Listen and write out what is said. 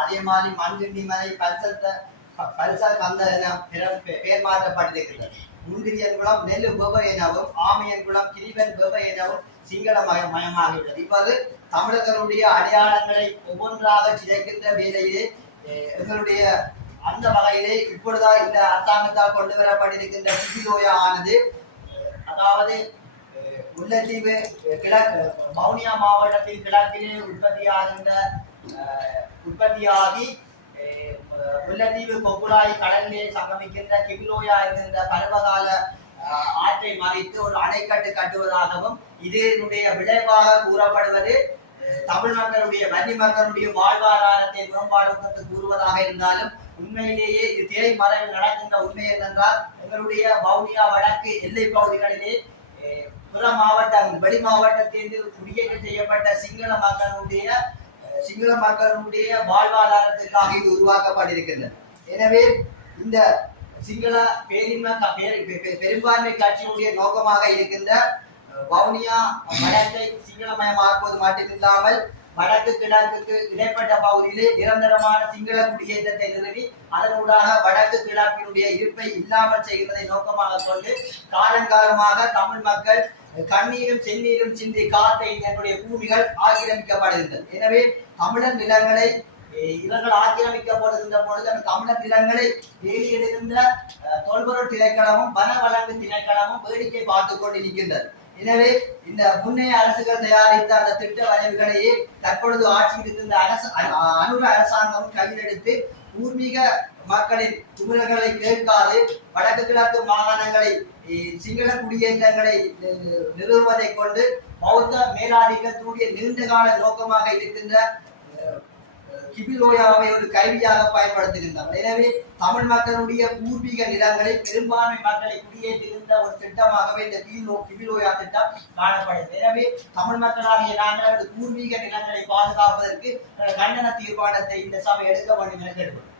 அதே மாதிரி மண்கிண்டி மலை பல்சல் கந்த என பெயர் மாற்றப்பட்டிருக்கிறது. முந்திரியன் குளம் நெல்லு வெப எனவும் ஆமையன் குளம் கிரிவன் வெப எனவும் சிங்கள மயமாகிவிட்டது. இவ்வாறு தமிழர்களுடைய அடையாளங்களை ஒவ்வொன்றாக சிதைக்கின்ற வேளையிலே எங்களுடைய அந்த வகையிலே இப்பொழுதான் இந்த அரசாங்கத்தால் கொண்டு வரப்பட்டிருக்கின்ற கிபிலோயா ஆனது, அதாவது முல்லைத்தீவு கிழக்கு வவுனியா மாவட்டத்தின் கிழக்கிலே உற்பத்தியாகி முல்லைத்தீவு கொக்குழாய் கடலிலே சங்கமிக்கின்ற கிபிலோயா என்கின்ற பருவகால ஆற்றை மறைத்து ஒரு அணைக்கட்டு கட்டுவதாகவும் இதனுடைய விளைவாக கூறப்படுவது தமிழ் மக்களுடைய வன்னி மக்களுடைய வாழ்வாதாரத்தை மேம்பாடு கூறுவதாக இருந்தாலும் உண்மையிலேயே இது திரைமறைவில் நடக்கின்ற உண்மை என்னென்றால் எங்களுடைய வவுனியா வடக்கு எல்லை பகுதிகளிலே புற மாவட்டம் வெளி மாவட்டத்தில் குடியேற்றம் செய்யப்பட்ட சிங்கள மக்களுடைய வாழ்வாதாரத்திற்காக இது உருவாக்கப்பட்டிருக்கின்றது. எனவே இந்த சிங்கள பெரும்பான்மை கட்சியினுடைய நோக்கமாக இருக்கின்ற வவுனியா வடக்கை சிங்களமயமாக்குவது மட்டுமில்லாமல் வடக்கு கிழக்குக்கு இடைப்பட்ட பகுதியிலே நிரந்தரமான சிங்கள குடியேற்றத்தை நிறுவி அதனூடாக வடக்கு கிழக்கினுடைய இருப்பை இல்லாமல் செய்வதை நோக்கமாக கொண்டு காலங்காலமாக தமிழ் மக்கள் கண்ணீரும் செந்நீரும் சிந்தி காத்த எங்களுடைய பூமிகள் ஆக்கிரமிக்கப்படுகின்றது. எனவே தமிழர் நிலங்களை இவர்கள் ஆக்கிரமிக்கப்படுகின்ற பொழுது அந்த தமிழர் நிலங்களை வேலியிடுகின்ற தொல்பொருள் திணைக்களமும் வனவளங்கு திணைக்களமும் வேடிக்கை பார்த்துக் கொண்டிருக்கின்றது. எனவே இந்த முன்னைய அரசுகள் தயாரித்த அந்த திட்ட வரைவுகளையே தற்பொழுது ஆட்சியில் இருக்கின்ற அனுர அரசாங்கம் கையில் எடுத்து பூர்வீக மக்களின் துமுறல்களை கேட்காது வடக்கு கிழக்கு மாகாணங்களை சிங்கள குடியேற்றங்களை நிறுவுவதை கொண்டு பௌத்த மேலாதிக்கத்துடைய நீண்டகால நோக்கமாக இருக்கின்ற கிபிலோயாவை ஒரு கருவியாக பயன்படுத்துகின்றனர். எனவே தமிழ் மக்களுடைய பூர்வீக நிலங்களை பெரும்பான்மை மக்களை குடியேற்றுகின்ற ஒரு திட்டமாகவே இந்த கிபிலோயா திட்டம் காணப்படுகிறது. எனவே தமிழ் மக்களாகிய நாங்கள் பூர்வீக நிலங்களை பாதுகாப்பதற்கு கண்டன தீர்மானத்தை இந்த சபை எடுக்க வேண்டும் என கேட்டுக்கொள்கிறோம்.